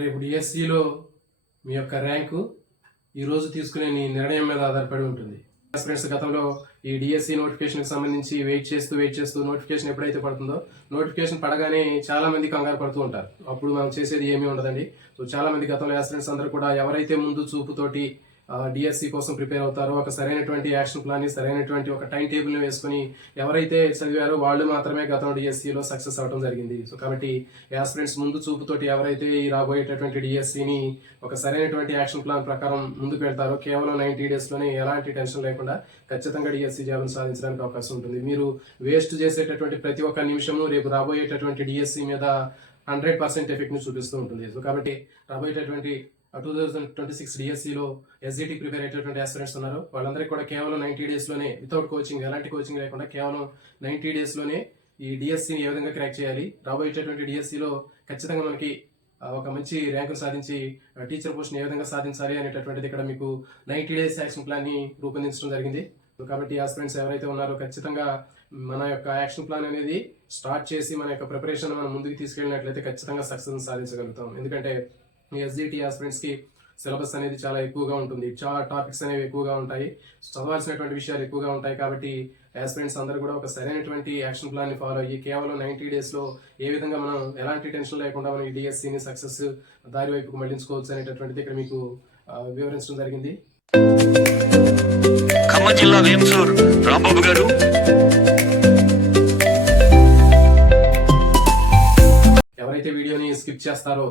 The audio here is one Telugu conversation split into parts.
రేపు డిఎస్సిలో మీ యొక్క ర్యాంకు ఈరోజు తీసుకునే నీ నిర్ణయం మీద ఆధారపడి ఉంటుంది. ఫ్రెండ్స్, గతంలో ఈ డిఎస్సి నోటిఫికేషన్కి సంబంధించి వెయిట్ చేస్తూ నోటిఫికేషన్ ఎప్పుడైతే పడుతుందో నోటిఫికేషన్ పడగానే చాలా మంది కంగారు పడుతూ ఉంటారు. అప్పుడు మనం చేసేది ఏమీ ఉండదండి. సో చాలా మంది గతంలో యాస్పిరెంట్స్ అందరూ కూడా ఎవరైతే ముందు చూపుతోటి డిఎస్సి కోసం ప్రిపేర్ అవుతారో ఒక సరైనటువంటి యాక్షన్ ప్లాన్ ని, సరైనటువంటి ఒక టైం టేబుల్ ని వేసుకుని ఎవరైతే చదివారో వాళ్ళు మాత్రమే గతంలో డిఎస్సిలో సక్సెస్ అవడం జరిగింది. సో కాబట్టి యాస్పిరెంట్స్ ముందు చూపుతోటి ఎవరైతే ఈ రాబోయేటటువంటి డిఎస్సిని ఒక సరైనటువంటి యాక్షన్ ప్లాన్ ప్రకారం ముందుకు వెళ్తారో కేవలం 90 days లోనే ఎలాంటి టెన్షన్ లేకుండా ఖచ్చితంగా డిఎస్సి జాబ్ను సాధించడానికి అవకాశం ఉంటుంది. మీరు వేస్ట్ చేసేటటువంటి ప్రతి ఒక్క నిమిషము రేపు రాబోయేటటువంటి డిఎస్సి మీద 100% ఎఫెక్ట్ ని చూపిస్తూ ఉంటుంది. సో కాబట్టి రాబోయేటటువంటి 2026 డిఎస్సిలో ఎస్జిటి ప్రిపేర్ అయ్యేటటువంటి ఆస్పిరెంట్స్ ఉన్నారు. వాళ్ళందరికీ కూడా కేవలం 90 days లోనే వితౌట్ కోచింగ్, ఎలాంటి కోచింగ్ లేకుండా కేవలం 90 days లోనే ఈ డిఎస్సిని ఏ విధంగా క్రాక్ చేయాలి, రాబోయేటటువంటి డిఎస్సిలో ఖచ్చితంగా మనకి ఒక మంచి ర్యాంకును సాధించి టీచర్ పోస్ట్ని ఏ విధంగా సాధించాలి అనేటటువంటిది ఇక్కడ మీకు 90 days యాక్షన్ ప్లాన్ ని రూపొందించడం జరిగింది. కాబట్టి ఆస్పిరెంట్స్ ఎవరైతే ఉన్నారో ఖచ్చితంగా మన యొక్క యాక్షన్ ప్లాన్ అనేది స్టార్ట్ చేసి మన యొక్క ప్రిపరేషన్ మనం ముందుకు తీసుకెళ్ళినట్లయితే ఖచ్చితంగా సక్సెస్ సాధించగలుగుతాం. ఎందుకంటే ఎస్జిటి ఆస్పిరెంట్స్ కి సిలబస్ అనేది చాలా ఎక్కువగా ఉంటుంది, చాలా టాపిక్స్ అనేవి ఎక్కువగా ఉంటాయి, చదవాల్సినటువంటి విషయాలు ఎక్కువగా ఉంటాయి. కాబట్టి ఆస్పిరెంట్స్ అందరూ కూడా ఒక సరైనటువంటి యాక్షన్ ప్లాన్ ని ఫాలో అయ్యి కేవలం 90 days లో ఏ విధంగా మనం ఎలాంటి టెన్షన్ లేకుండా మనం ఈ డిఎస్సిని సక్సెస్ దారి వైపుకు మళ్లించుకోవచ్చు అనేటటువంటిది ఇక్కడ మీకు వివరించడం జరిగింది. ఖమ్మం జిల్లా వేంసూర్ రాంబాబు గారు ఎవరైతే వీడియోని స్కిప్ చేస్తారో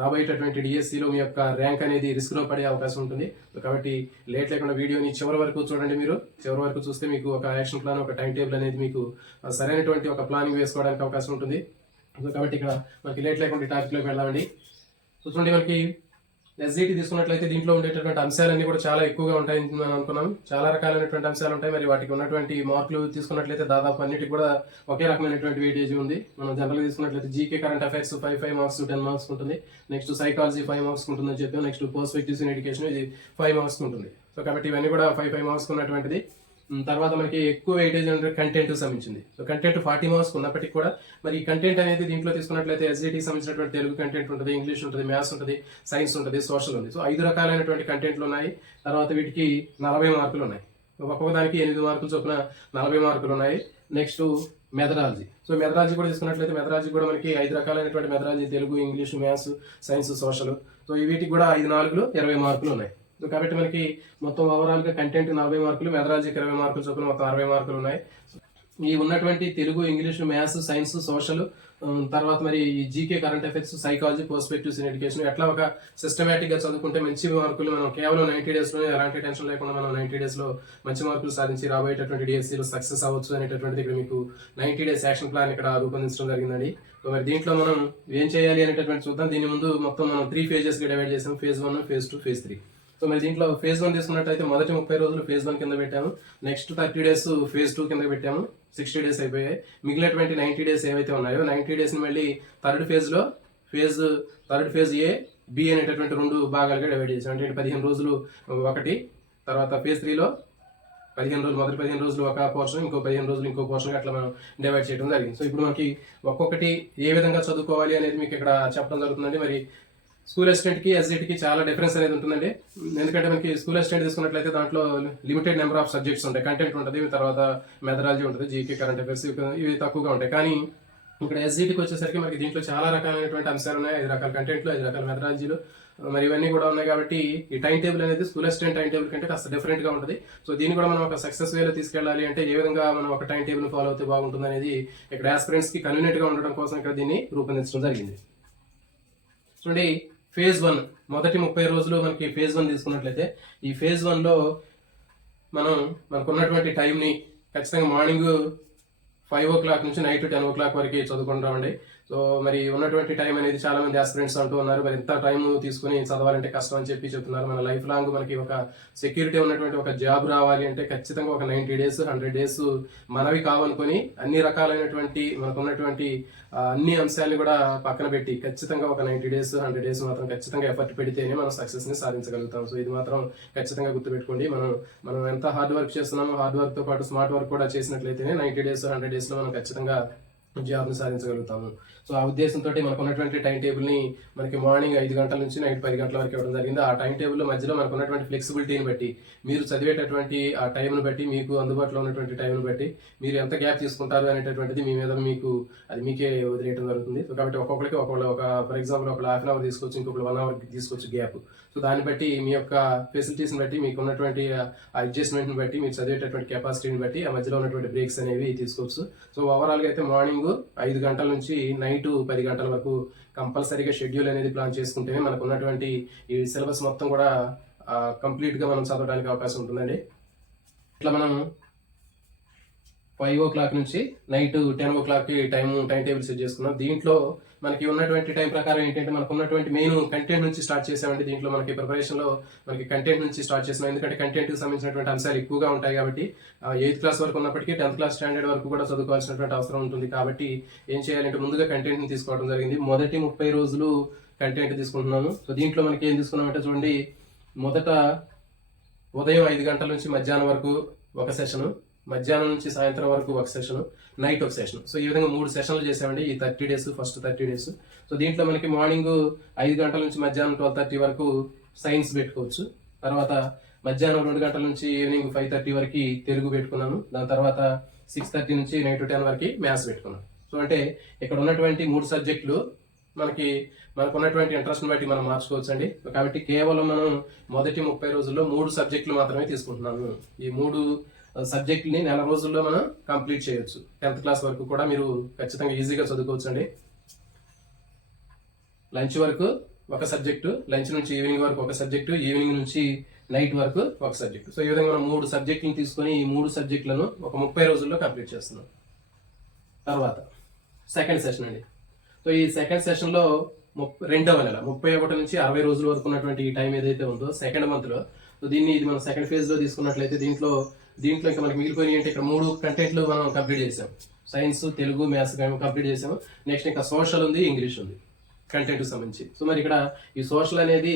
రాబోయేటటువంటి డిఎస్సిలో మీ యొక్క ర్యాంక్ అనేది రిస్క్ లో పడే అవకాశం ఉంటుంది. కాబట్టి లేట్ లేకుండా వీడియోని చివరి వరకు చూడండి. మీరు చివరి వరకు చూస్తే మీకు ఒక యాక్షన్ ప్లాన్, ఒక టైం టేబుల్ అనేది మీకు సరైనటువంటి ఒక ప్లానింగ్ వేసుకోవడానికి అవకాశం ఉంటుంది. కాబట్టి ఇక్కడ మనకి లేట్ లేకుండా టాపిక్ లోకి వెళ్ళామండి. చూడండి, మనకి ఎస్జిటి తీసుకున్నట్లయితే దీంట్లో ఉండేటటువంటి అంశాలన్నీ కూడా చాలా ఎక్కువగా ఉంటాయని మనం అనుకున్నాం. చాలా రకాలైనటువంటి అంశాలు ఉంటాయి. మరి వాటికి ఉన్నటువంటి మార్కులు తీసుకున్నట్లయితే దాదాపు అన్నిటికి కూడా ఒకే రకమైనటువంటి వెయిటేజ్ ఉంది. మనం జనరల్ తీసుకున్నట్లయితే GK current affairs 5 marks 10 marks ఉంటుంది. నెక్స్ట్ సైకాలజీ 5 మార్క్స్ ఉంటుందని చెప్పి, నెక్స్ట్ పర్స్పెక్టివ్స్ ఇన్ ఎడ్యుకేషన్ ఇది 5 మార్క్స్ ఉంటుంది. సో కాబట్టి ఇవన్నీ కూడా 5 మార్క్స్ ఉన్నటువంటిది. తర్వాత మనకి ఎక్కువ వెయిటేజ్ అంటే కంటెంట్ సంబంధించింది. సో కంటెంట్ 40 మార్క్స్ ఉన్నప్పటికీ కూడా మరి ఈ కంటెంట్ అనేది దీంట్లో తీసుకున్నట్లయితే ఎస్జిటికి సంబంధించినటువంటి తెలుగు కంటెంట్ ఉంటుంది, ఇంగ్లీష్ ఉంటుంది, మ్యాథ్స్ ఉంటుంది, సైన్స్ ఉంటుంది, సోషల్ ఉంది. సో 5 రకాలైనటువంటి కంటెంట్లు ఉన్నాయి. తర్వాత వీటికి 40 మార్కులు ఉన్నాయి. ఒక్కొక్క దానికి 8 మార్కులు చొప్పున 40 మార్కులు ఉన్నాయి. Next methodology. సో మెథడాలజీ కూడా తీసుకున్నట్లయితే మెథడాలజీ కూడా మనకి 5 రకాలైనటువంటి methodology, Telugu, English, maths, science, social. So వీటికి కూడా 5 4 20 మార్కులు ఉన్నాయి. సో కాబట్టి మనకి మొత్తం ఓవరాల్ గా కంటెంట్ 40 మార్కులు, మెథడాలజీకి 20 మార్కులు చొప్పున మొత్తం 60 మార్కులు ఉన్నాయి. ఈ ఉన్నటువంటి Telugu, English, maths, science, social, తర్వాత మరి ఈ GK current affairs, psychology, perspectives in education ఎట్లా ఒక సిస్టమేటిక్ గా చదువుకుంటే మంచి మార్కులు మనం కేవలం 90 days లోనే ఎలాంటి టెన్షన్ లేకుండా మనం 90 days లో మంచి మార్కులు సాధించి రాబోయేటటువంటి డిఎస్సిలో సక్సెస్ అవ్వచ్చు అనేటటువంటిది ఇక్కడ మీకు 90 days యాక్షన్ ప్లాన్ ఇక్కడ రూపొందించడం జరిగిందండి. సో మరి దీంట్లో మనం ఏం చేయాలి అనేటటువంటి చూద్దాం. దీని ముందు మొత్తం మనం 3 phases గా డివైడ్ చేసాం. phase 1, phase 2, phase 3. సో మరి దీంట్లో phase 1 తీసుకున్నట్టయితే మొదటి 30 రోజులు phase 1 కింద పెట్టాము. నెక్స్ట్ 30 days phase 2 కింద పెట్టాము. 60 days అయిపోయాయి. మిగిలినటువంటి 90 days ఏవైతే ఉన్నాయో 90 days ని మళ్ళీ థర్డ్ ఫేజ్ ఏ, బి అనేటటువంటి 2 భాగాలుగా డివైడ్ చేసాం. అంటే 15 రోజులు ఒకటి, తర్వాత phase 3లో 15 రోజులు, మొదటి 15 రోజులు ఒక పోర్షన్, ఇంకో 15 రోజులు ఇంకో పోర్షన్, అట్లా మనం డివైడ్ చేయడం జరిగింది. సో ఇప్పుడు మనకి ఒక్కొక్కటి ఏ విధంగా చదువుకోవాలి అనేది మీకు ఇక్కడ చెప్పడం జరుగుతుందండి. మరి స్కూల్ అసిస్టెంట్ కి ఎస్జిటికి చాలా డిఫరెన్స్ అనేది ఉంటుందండి. ఎందుకంటే మనకి స్కూల్ అసిస్టెంట్ తీసుకున్నట్లయితే దాంట్లో లిమిటెడ్ నెంబర్ ఆఫ్ సబ్జెక్ట్స్ ఉంటాయి, కంటెంట్ ఉంటుంది, తర్వాత మెథడాలజీ ఉంటుంది, జీకే కరెంట్ అఫైర్స్ ఇవి తక్కువగా ఉంటాయి. కానీ ఇక్కడ ఎస్జిటికి వచ్చేసరికి మనకి దీంట్లో చాలా రకాలైనటువంటి అంశాలు ఉన్నాయి. 5 రకాల కంటెంట్లు, 5 రకాల మెథడాలజీలు, మరి ఇవన్నీ కూడా ఉన్నాయి. కాబట్టి ఈ టైం టేబుల్ అనేది స్కూల్ అసిస్టెంట్ టైం టేబుల్ కంటే కాస్త డిఫరెంట్ గా ఉంటుంది. సో దీన్ని కూడా మనం ఒక సక్సెస్ వేలో తీసుకెళ్ళాలి అంటే ఏ విధంగా మనం ఒక టైం టేబుల్ ఫాలో అవుతే బాగుంటుంది అనేది ఇక్కడ ఆస్పిరెంట్స్ కి కన్వీనియంట్ గా ఉండడం కోసం ఇక్కడ దీన్ని రూపొందించడం జరిగింది. చూడండి, phase 1 మొదటి 30 రోజులు మనకి phase 1 తీసుకున్నట్లయితే ఈ phase 1లో మనకు ఉన్నటువంటి టైంని ఖచ్చితంగా మార్నింగ్ 5 o'clock నుంచి నైట్ 10 o'clock వరకు చదువుకుంటామండి. సో మరి ఉన్నటువంటి టైం అనేది చాలా మంది ఆస్పిరెంట్స్ అంటూ ఉన్నారు, మరి ఇంత టైం తీసుకుని చదవాలంటే కష్టం అని చెప్పి చెప్తున్నారు. మన లైఫ్ లాంగ్ మనకి ఒక సెక్యూరిటీ ఉన్నటువంటి ఒక జాబ్ రావాలి అంటే ఖచ్చితంగా ఒక 90 days 100 days మనవి కావనుకొని అన్ని రకాలైనటువంటి మనకు ఉన్నటువంటి అన్ని అంశాలను కూడా పక్కన పెట్టి ఖచ్చితంగా ఒక 90 days 100 days మాత్రం ఖచ్చితంగా ఎఫర్ట్ పెడితేనే మనం సక్సెస్ ని సాధించగలుగుతాం. సో ఇది మాత్రం ఖచ్చితంగా గుర్తుపెట్టుకోండి. మనం ఎంత హార్డ్ వర్క్ చేస్తున్నామో హార్డ్ వర్క్ తో పాటు స్మార్ట్ వర్క్ కూడా చేసినట్లయితేనే 90 days 100 days లో మనం ఖచ్చితంగా జాబ్ ని సాధించగలుగుతాము. సో ఆ ఉద్దేశంతో మనకు ఉన్నటువంటి టైం టేబుల్ని మనకి మార్నింగ్ 5 గంటల నుంచి నైట్ 10 గంటల వరకు ఇవ్వడం జరిగింది. ఆ టైం టేబుల్ మధ్యలో మనకు ఉన్నటువంటి ఫ్లెక్సిబిలిటీని బట్టి, మీరు చదివేటటువంటి ఆ టైంను బట్టి, మీకు అందుబాటులో ఉన్నటువంటి టైంను బట్టి మీరు ఎంత గ్యాప్ తీసుకుంటారు అనేటటువంటిది మీ మీద మీకు అది మీకే వదిలేయడం జరుగుతుంది. సో కాబట్టి ఒక్కొక్కరికి ఒక ఫర్ ఎగ్జాంపుల్ ఒకళ్ళు హాఫ్ అన్ అవర్ తీసుకోవచ్చు, ఇంకొకరు 1 అవర్ తీసుకోవచ్చు గ్యాప్. సో దాన్ని బట్టి మీ యొక్క ఫెసిలిటీస్ని బట్టి, మీకు ఉన్నటువంటి అడ్జస్ట్మెంట్ని బట్టి, మీరు చదివేటటువంటి కెపాసిటీని బట్టి ఆ మధ్యలో ఉన్నటువంటి బ్రేక్స్ అనేవి తీసుకోవచ్చు. సో ఓవరాల్గా అయితే మార్నింగ్ 5 గంటల నుంచి నైట్ 10 గంటల వరకు కంపల్సరీగా షెడ్యూల్ అనేది ప్లాన్ చేసుకుంటేనే మనకు ఉన్నటువంటి ఈ సిలబస్ మొత్తం కూడా కంప్లీట్గా మనం చదవడానికి అవకాశం ఉంటుందండి. ఇట్లా మనం 5 o'clock నుంచి night 10 o'clock time table set చేసుకున్నాం. దీంట్లో మనకి ఉన్నటువంటి టైం ప్రకారం ఏంటంటే మనకు ఉన్నటువంటి మెయిన్ కంటెంట్ నుంచి స్టార్ట్ చేసామండి. దీంట్లో మనకి ప్రిపరేషన్లో మనకి కంటెంట్ నుంచి స్టార్ట్ చేసినాం. ఎందుకంటే కంటెంట్కి సంబంధించినటువంటి అంశాలు ఎక్కువగా ఉంటాయి కాబట్టి 8th క్లాస్ వరకు ఉన్నప్పటికీ 10th క్లాస్ స్టాండర్డ్ వరకు కూడా చదువుకోవాల్సినటువంటి అవసరం ఉంటుంది. కాబట్టి ఏం చేయాలంటే ముందుగా కంటెంట్ని తీసుకోవడం జరిగింది. మొదటి 30 రోజులు కంటెంట్ తీసుకుంటున్నాము. సో దీంట్లో మనకి ఏం తీసుకున్నామంటే చూడండి, మొదట ఉదయం 5 గంటల నుంచి మధ్యాహ్నం వరకు ఒక సెషను, మధ్యాహ్నం నుంచి సాయంత్రం వరకు ఒక సెషన్, నైట్ ఒక సెషన్. సో ఈ విధంగా 3 సెషన్లు చేసామండి ఈ 30 days, ఫస్ట్ 30 days. సో దీంట్లో మనకి మార్నింగ్ 5 గంటల నుంచి మధ్యాహ్నం 12:30 వరకు సైన్స్ పెట్టుకోవచ్చు. తర్వాత మధ్యాహ్నం 2 గంటల నుంచి ఈవినింగ్ 5:30 వరకు తెలుగు పెట్టుకున్నాము. దాని తర్వాత 6:30 నుంచి నైట్ 10 వరకు మ్యాథ్స్ పెట్టుకున్నాం. సో అంటే ఇక్కడ ఉన్నటువంటి 3 సబ్జెక్టులు మనకు ఉన్నటువంటి ఇంట్రెస్ట్ని బట్టి మనం మార్చుకోవచ్చు అండి. కాబట్టి కేవలం మనం మొదటి 30 రోజుల్లో 3 సబ్జెక్టులు మాత్రమే తీసుకుంటున్నాము. ఈ 3 సబ్జెక్టుని నెల రోజుల్లో మనం కంప్లీట్ చేయొచ్చు. 10th క్లాస్ వరకు కూడా మీరు ఖచ్చితంగా ఈజీగా చదువుకోవచ్చు అండి. లంచ్ వరకు ఒక సబ్జెక్టు, లంచ్ నుంచి ఈవినింగ్ వరకు ఒక సబ్జెక్టు, ఈవినింగ్ నుంచి నైట్ వరకు ఒక సబ్జెక్టు. సో ఈ విధంగా మనం 3 సబ్జెక్టులను తీసుకొని ఈ 3 సబ్జెక్టులను ఒక 30 రోజుల్లో కంప్లీట్ చేస్తున్నాం. తర్వాత సెకండ్ సెషన్ అండి. సో ఈ సెకండ్ సెషన్లో 2వ నెల 31 నుంచి 60 రోజుల వరకు ఉన్నటువంటి ఈ టైం ఏదైతే ఉందో సెకండ్ మంత్లో, సో ఇది మనం సెకండ్ ఫేజ్లో తీసుకున్నట్లయితే దీంట్లో ఇంకా మనకి మిగిలిపోయినాయి అంటే ఇక్కడ 3 కంటెంట్లు మనం కంప్లీట్ చేసాం. సైన్స్, తెలుగు, మ్యాథ్స్ కంప్లీట్ చేసాము. నెక్స్ట్ ఇంకా సోషల్ ఉంది, ఇంగ్లీష్ ఉంది కంటెంట్కి సంబంధించి. సో మరి ఇక్కడ ఈ సోషల్ అనేది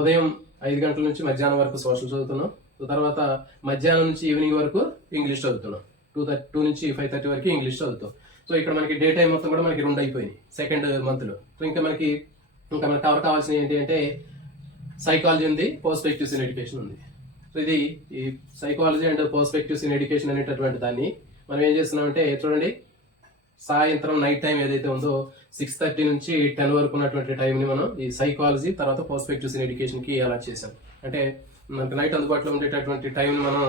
ఉదయం 5 గంటల నుంచి మధ్యాహ్నం వరకు సోషల్ చదువుతున్నాం. సో తర్వాత మధ్యాహ్నం నుంచి ఈవినింగ్ వరకు ఇంగ్లీష్ చదువుతున్నాం. 2 నుంచి 5:30 వరకు ఇంగ్లీష్ చదువుతాం. సో ఇక్కడ మనకి డే టైం మొత్తం కూడా మనకి 2 అయిపోయినాయి సెకండ్ మంత్లో. సో ఇంకా మనకి కవర్ కావాల్సిన ఏంటి అంటే సైకాలజీ ఉంది, పర్స్పెక్టివ్స్ ఇన్ ఎడ్యుకేషన్ ఉంది. సో ఇది ఈ psychology and perspectives in education అనేటటువంటి దాన్ని మనం ఏం చేస్తున్నామంటే చూడండి, సాయంత్రం నైట్ టైం ఏదైతే ఉందో 6:30 నుంచి 10 వరకు ఉన్నటువంటి టైంని మనం ఈ సైకాలజీ తర్వాత పర్స్పెక్టివ్స్ ఇన్ ఎడ్యుకేషన్కి అలాట్ చేసాం. అంటే మనకి నైట్ అందుబాటులో ఉండేటటువంటి టైంని మనం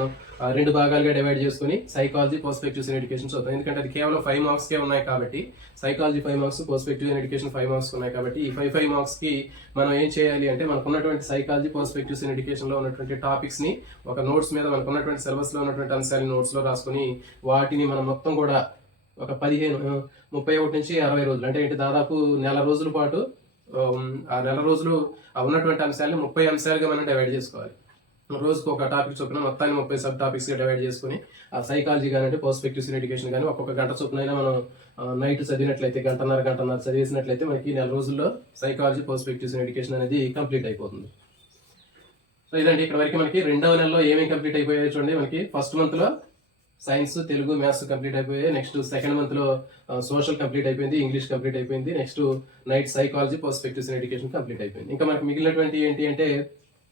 2 భాగాలుగా డివైడ్ చేసుకుని సైకాలజీ, పర్స్పెక్టివ్స్ ఇన్ ఎడ్యుకేషన్ చదువుతాం. ఎందుకంటే అది కేవలం 5 మార్క్స్కే ఉన్నాయి కాబట్టి, psychology 5 marks, perspective in education 5 marks ఉన్నాయి కాబట్టి ఈ 5 మార్క్స్కి మనం ఏం చేయాలి అంటే మనకు ఉన్నటువంటి సైకాలజీ, పర్స్పెక్టివ్స్ ఇన్ ఎడ్యుకేషన్లో ఉన్నటువంటి టాపిక్స్ని ఒక నోట్స్ మీద, మనకు ఉన్నటువంటి సిలబస్లో ఉన్నటువంటి అంశాన్ని నోట్స్లో రాసుకొని వాటిని మనం మొత్తం కూడా ఒక 31 నుంచి 60 రోజులు అంటే దాదాపు నెల రోజుల పాటు ఆ నెల రోజులు ఉన్నటువంటి అంశాలను 30 అంశాలుగా మనం డివైడ్ చేసుకోవాలి. రోజుకు ఒక టాపిక్ చొప్పున మొత్తాన్ని 30 సబ్ టాపిక్స్గా డివైడ్ చేసుకుని ఆ సైకాలజీ కానీ పర్స్పెక్టివ్స్ ఇన్ ఎడ్యుకేషన్ కానీ ఒక్కొక్క గంట చొప్పునైనా మనం నైట్ చదివినట్లయితే గంటన్నర చదివేసినట్లయితే మనకి నెల రోజుల్లో సైకాలజీ, పర్స్పెక్టివ్స్ ఇన్ ఎడ్యుకేషన్ అనేది కంప్లీట్ అయిపోతుంది. సో ఇదండి ఇక్కడ వరకు మనకి 2వ నెలలో ఏమేమి కంప్లీట్ అయిపోయాయో చూడండి. మనకి ఫస్ట్ మంత్లో సైన్స్, తెలుగు, మ్యాథ్స్ కంప్లీట్ అయిపోయాయి. నెక్స్ట్ సెకండ్ మంత్లో సోషల్ కంప్లీట్ అయిపోయింది, ఇంగ్లీష్ కంప్లీట్ అయిపోయింది. Next night psychology, perspectives in education complete అయిపోయింది. ఇంకా మనకి మిగిలినటువంటి ఏంటి అంటే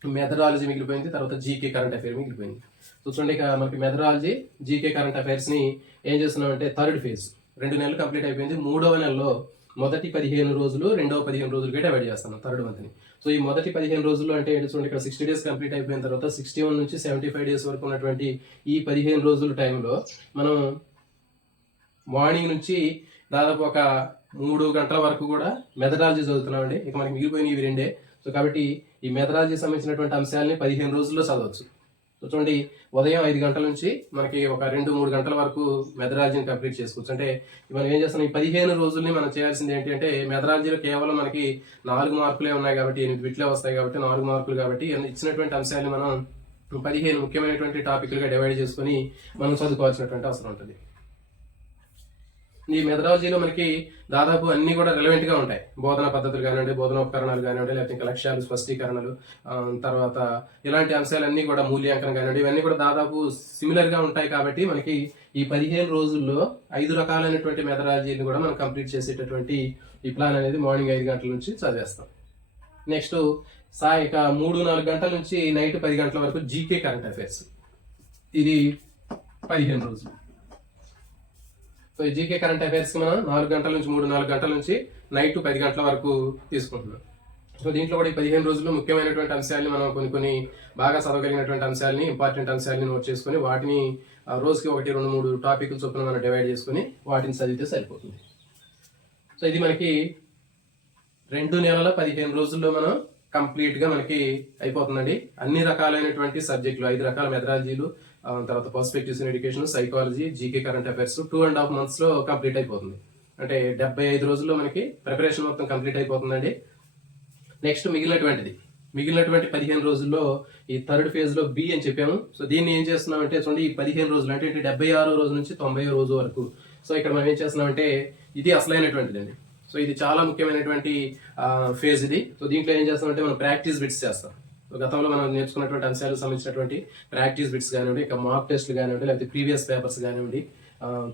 మెథడాలజీ మిగిలిపోయింది, తర్వాత జీకే కరెంట్ అఫైర్ మిగిలిపోయింది. సో చూడండి ఇక మనకి మెథడాలజీ, జీకే కరెంట్ అఫైర్స్ని ఏం చేస్తున్నామంటే థర్డ్ ఫేజ్ 2 నెలలు కంప్లీట్ అయిపోయింది. 3వ నెలలో మొదటి 15 రోజులు, 2వ 15 రోజులుగా డివైడ్ చేస్తున్నాం థర్డ్ మంత్ని. సో ఈ మొదటి 15 రోజుల్లో అంటే చూడండి ఇక్కడ 60 days కంప్లీట్ అయిపోయిన తర్వాత 61 నుంచి 75 days వరకు ఉన్నటువంటి ఈ 15 రోజుల టైంలో మనం మార్నింగ్ నుంచి దాదాపు ఒక 3 గంటల వరకు కూడా మెథడాలజీ చదువుతున్నామండి. ఇక మనకి మిగిలిపోయిన ఇవి 2. సో కాబట్టి ఈ మెథడాలజీ సంబంధించినటువంటి అంశాలని 15 రోజుల్లో చదవచ్చు. సో చూడండి ఉదయం 5 గంటల నుంచి మనకి ఒక 2-3 గంటల వరకు మెథడాలజీని కంప్లీట్ చేసుకోవచ్చు. అంటే మనం ఏం చేస్తున్నాం, ఈ 15 రోజుల్ని మనం చేయాల్సింది ఏంటి అంటే మెథడాలజీలో కేవలం మనకి 4 మార్కులే ఉన్నాయి కాబట్టి, 8 బిట్లే వస్తాయి కాబట్టి 4 మార్కులు కాబట్టి ఇచ్చినటువంటి అంశాన్ని మనం 15 ముఖ్యమైనటువంటి టాపిక్లుగా డివైడ్ చేసుకొని మనం చదువుకోవాల్సినటువంటి అవసరం ఉంటుంది. ఈ మెథడాలజీలో మనకి దాదాపు అన్ని కూడా రిలవెంట్ గా ఉంటాయి. బోధన పద్ధతులు కానివ్వండి, బోధనోపకరణాలు కానివ్వండి, లేకపోతే ఇంకా లక్ష్యాలు, స్పష్టీకరణలు, తర్వాత ఇలాంటి అంశాలన్నీ కూడా మూల్యాంకనం కానివ్వండి, ఇవన్నీ కూడా దాదాపు సిమిలర్ గా ఉంటాయి. కాబట్టి మనకి ఈ 15 రోజుల్లో 5 రకాలైనటువంటి మెథడాలజీని కూడా మనం కంప్లీట్ చేసేటటువంటి ఈ ప్లాన్ అనేది మార్నింగ్ 5 గంటల నుంచి చదివేస్తాం. నెక్స్ట్ ఇక 3-4 గంటల నుంచి నైట్ 10 గంటల వరకు జీకే కరెంట్ అఫైర్స్. ఇది 15 రోజులు. సో ఈ జీకే కరెంట్ అఫైర్స్ మనం 4 గంటల నుంచి 3-4 గంటల నుంచి నైట్ 10 గంటల వరకు తీసుకుంటున్నాం. సో దీంట్లో కూడా ఈ 15 రోజుల్లో ముఖ్యమైనటువంటి అంశాలని మనం కొన్ని బాగా చదవగలిగినటువంటి అంశాలని, ఇంపార్టెంట్ అంశాలని నోట్ చేసుకొని వాటిని రోజుకి 1-2-3 టాపిక్ల చొప్పున మనం డివైడ్ చేసుకొని వాటిని చదివితే సరిపోతుంది. సో ఇది మనకి 2 నెలల 15 రోజుల్లో మనం కంప్లీట్ గా మనకి అయిపోతుందండి. అన్ని రకాలైనటువంటి సబ్జెక్టులు 5 రకాల మెథడాలజీలు, తర్వాత perspectives in education, psychology, GK current affairs 2.5 months లో కంప్లీట్ అయిపోతుంది. అంటే 75 రోజుల్లో మనకి ప్రిపరేషన్ మొత్తం కంప్లీట్ అయిపోతుందండి. నెక్స్ట్ మిగిలినటువంటి 15 రోజుల్లో ఈ థర్డ్ ఫేజ్ లో బి అని చెప్పాము. సో దీన్ని ఏం చేస్తున్నాం అంటే చూడండి, ఈ 15 రోజులు అంటే 76వ రోజు నుంచి 90వ రోజు వరకు. సో ఇక్కడ మనం ఏం చేస్తున్నాం అంటే ఇది అసలైనటువంటిది అండి. సో ఇది చాలా ముఖ్యమైనటువంటి ఫేజ్ ఇది. సో దీంట్లో ఏం చేస్తామంటే మనం ప్రాక్టీస్ బిట్స్ చేస్తాం. గతంలో మనం నేర్చుకున్నటువంటి అంశాలకు సంబంధించినటువంటి ప్రాక్టీస్ బిట్స్ కానివ్వండి, ఇక మాక్ టెస్ట్లు కానివ్వండి, లేకపోతే ప్రీవియస్ పేపర్స్ కానివ్వండి,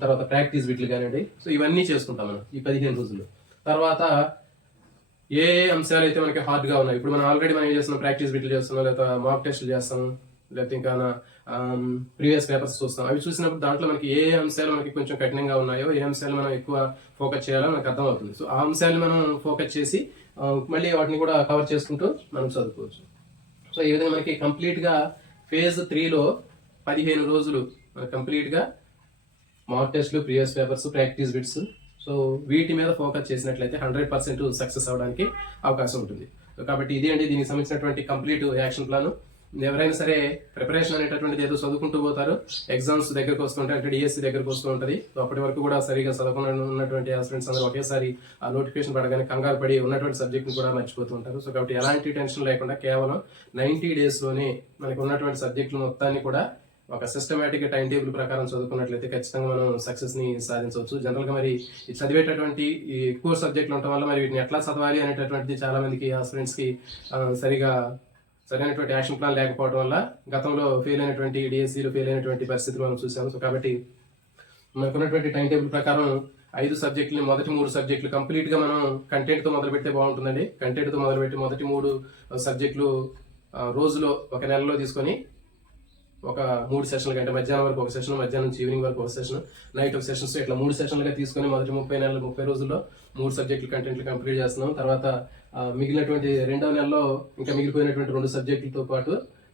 తర్వాత ప్రాక్టీస్ బిట్లు కానివ్వండి. సో ఇవన్నీ చేసుకుంటాం మనం ఈ 15 రోజుల్లో. తర్వాత ఏ అంశాలు అయితే మనకి హార్డ్ గా ఉన్నాయి, ఇప్పుడు మనం ఆల్రెడీ మనం ఏం చేస్తున్నాం, ప్రాక్టీస్ బిట్లు చేస్తున్నాం, లేదా మాక్ టెస్ట్లు చేస్తాం, లేకపోతే ఇంకా ప్రీవియస్ పేపర్స్ చూస్తాం. అవి చూసినప్పుడు దాంట్లో మనకి ఏ అంశాలు మనకి కొంచెం కఠినంగా ఉన్నాయో, ఏ అంశాలు మనం ఎక్కువ ఫోకస్ చేయాలో మనకు అర్థమవుతుంది. సో ఆ అంశాలను మనం ఫోకస్ చేసి మళ్ళీ వాటిని కూడా కవర్ చేసుకుంటూ మనం చదువుకోవచ్చు. సో ఈ విధంగా మనకి కంప్లీట్ గా ఫేజ్ 3లో 15 రోజులు కంప్లీట్ గా మాక్ టెస్ట్లు, previous papers, practice bits, so వీటి మీద ఫోకస్ చేసినట్లయితే 100% సక్సెస్ అవడానికి అవకాశం ఉంటుంది. సో కాబట్టి ఇది అండి దీనికి సంబంధించినటువంటి కంప్లీట్ యాక్షన్ ప్లాన్. ఎవరైనా సరే ప్రిపరేషన్ అనేటటువంటిది ఏదో చదువుకుంటూ పోతారు, ఎగ్జామ్స్ దగ్గరకు వస్తుంటాయి, అంటే డిఎస్సి దగ్గరకు వస్తూ ఉంటుంది. సో అప్పటి వరకు కూడా సరిగా చదవకుండా ఉన్నటువంటి స్టూడెంట్స్ అందరూ ఒకేసారి ఆ నోటిఫికేషన్ పడగానే కంగారు పడి ఉన్నటువంటి సబ్జెక్ట్ని కూడా మర్చిపోతూ ఉంటారు. సో కాబట్టి ఎలాంటి టెన్షన్ లేకుండా కేవలం 90 daysలోనే మనకి ఉన్నటువంటి సబ్జెక్టులు మొత్తాన్ని కూడా ఒక సిస్టమేటిక్ టైం టేబుల్ ప్రకారం చదువుకున్నట్లయితే ఖచ్చితంగా మనం సక్సెస్ ని సాధించవచ్చు. జనరల్ గా మరి ఈ చదివేటటువంటి ఈ ఎక్కువ సబ్జెక్టులు ఉండటం వల్ల మరి వీటిని ఎట్లా చదవాలి అనేటటువంటిది చాలా మందికి ఆ స్టూడెంట్స్ కి సరైనటువంటి యాక్షన్ ప్లాన్ లేకపోవడం వల్ల గతంలో ఫెయిల్ అయినటువంటి డిఎస్సీలు ఫెయిల్ అయినటువంటి పరిస్థితులు మనం చూసాము. సో కాబట్టి మనకున్నటువంటి టైం టేబుల్ ప్రకారం 5 సబ్జెక్టులు, మొదటి 3 సబ్జెక్టులు కంప్లీట్ గా మనం కంటెంట్ తో మొదలు పెడితే బాగుంటుందండి. కంటెంట్ తో మొదలుపెట్టి మొదటి 3 సబ్జెక్టులు రోజులో ఒక నెలలో తీసుకొని ఒక 3 సెషన్లు, అంటే మధ్యాహ్నం వరకు ఒక సెషన్, మధ్యాహ్నం నుంచి ఈవినింగ్ వరకు ఒక సెషన్, నైట్ ఒక సెషన్స్, ఇట్లా 3 సెషన్లుగా తీసుకొని మొదటి 30 రోజుల్లో 3 సబ్జెక్టులు కంటెంట్లు కంప్లీట్ చేస్తున్నాం. తర్వాత మిగిలినటువంటి 2వ నెలలో ఇంకా మిగిలిపోయినటువంటి 2 సబ్జెక్టులతో పాటు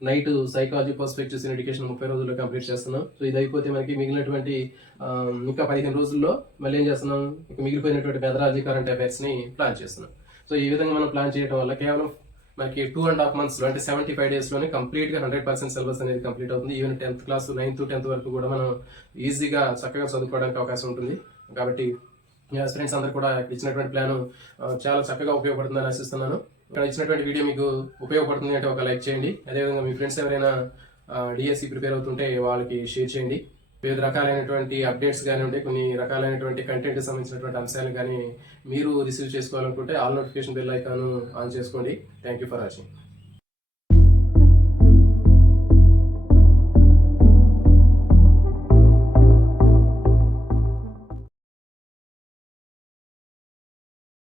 night psychology, perspectives in education 30 రోజుల్లో కంప్లీట్ చేస్తున్నాం. సో ఇది అయిపోతే మనకి మిగిలినటువంటి ఇంకా 15 రోజుల్లో మళ్ళీ ఏం చేస్తున్నాం, ఇంకా మిగిలిపోయినటువంటి మెథడాలజీ, కరెంట్ అఫైర్స్ ని ప్లాన్ చేస్తున్నాం. సో ఈ విధంగా మనం ప్లాన్ చేయడం వల్ల కేవలం మనకి 2.5 months అంటే 75 daysలోనే కంప్లీట్ గా 100% సిలబస్ అనేది కంప్లీట్ అవుతుంది. Even 10th class 9th to 10th వరకు కూడా మనం ఈజీగా చక్కగా చదువుకోవడానికి అవకాశం ఉంటుంది. కాబట్టి స్టూడెంట్స్ అందరూ కూడా ఇచ్చినటువంటి ప్లాన్ చాలా చక్కగా ఉపయోగపడుతుందని ఆశిస్తున్నాను. ఇక్కడ ఇచ్చినటువంటి వీడియో మీకు ఉపయోగపడుతుంది అంటే ఒక లైక్ చేయండి. అదేవిధంగా మీ ఫ్రెండ్స్ ఎవరైనా డిఎస్సి ప్రిపేర్ అవుతుంటే వాళ్ళకి షేర్ చేయండి. వివిధ రకాలైనటువంటి అప్డేట్స్ కానివ్వండి, కొన్ని రకాలైనటువంటి కంటెంట్ సంబంధించినటువంటి అంశాలు కానీ మీరు రిసీవ్ చేసుకోవాలనుకుంటే all notification bell icon on చేసుకోండి. Thank you for watching.